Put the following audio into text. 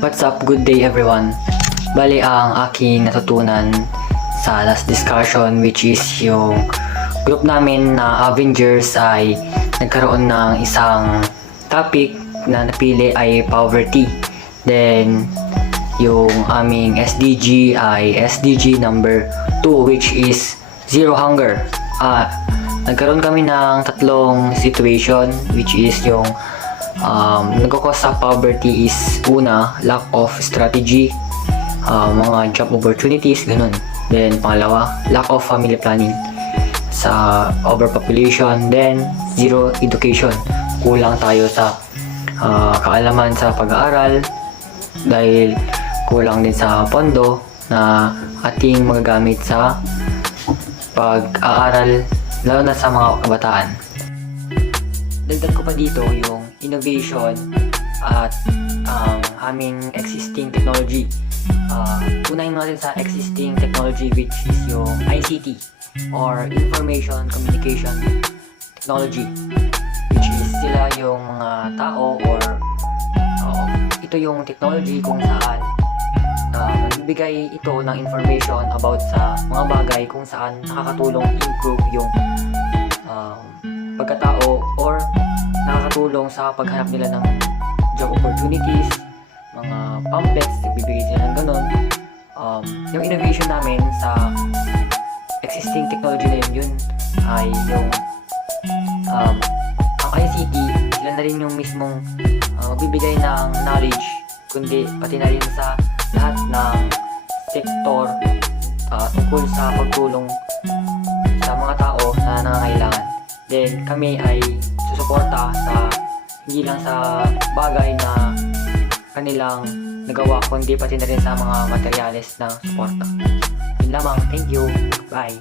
What's up? Good day everyone. Bali ang aking natutunan sa last discussion, which is yung group namin na Avengers, ay nagkaroon ng isang topic na napili ay poverty. Then yung aming SDG ay SDG number 2, which is zero hunger. Nagkaroon kami ng tatlong situation, which is yung nagkakos sa poverty is una, lack of strategy, mga job opportunities, ganun. Then pangalawa, lack of family planning sa overpopulation. Then zero education, kulang tayo sa kaalaman sa pag-aaral dahil kulang din sa pondo na ating magagamit sa pag-aaral, lalo na sa mga kabataan. Dagdag ko pa dito yung innovation at ang aming existing technology. Unahin natin sa existing technology, which is yung ICT or Information Communication Technology, which is sila yung mga tao or ito yung technology kung saan nagbibigay ito ng information about sa mga bagay kung saan nakakatulong improve yung pagkatao or nakakatulong sa paghanap nila ng job opportunities, mga pamphlets, nagbibigay sila ng ganun. Yung innovation namin sa existing technology na yun ay yung ang ICT, sila na rin yung mismong magbibigay ng knowledge, kundi pati na rin sa lahat ng sektor tungkol sa pagtulong sa mga tao na nangangailangan. Then kami ay susuporta sa hindi lang sa bagay na kanilang nagawa, kundi pati na rin sa mga materyales na suporta. Yun lamang. Thank you. Bye.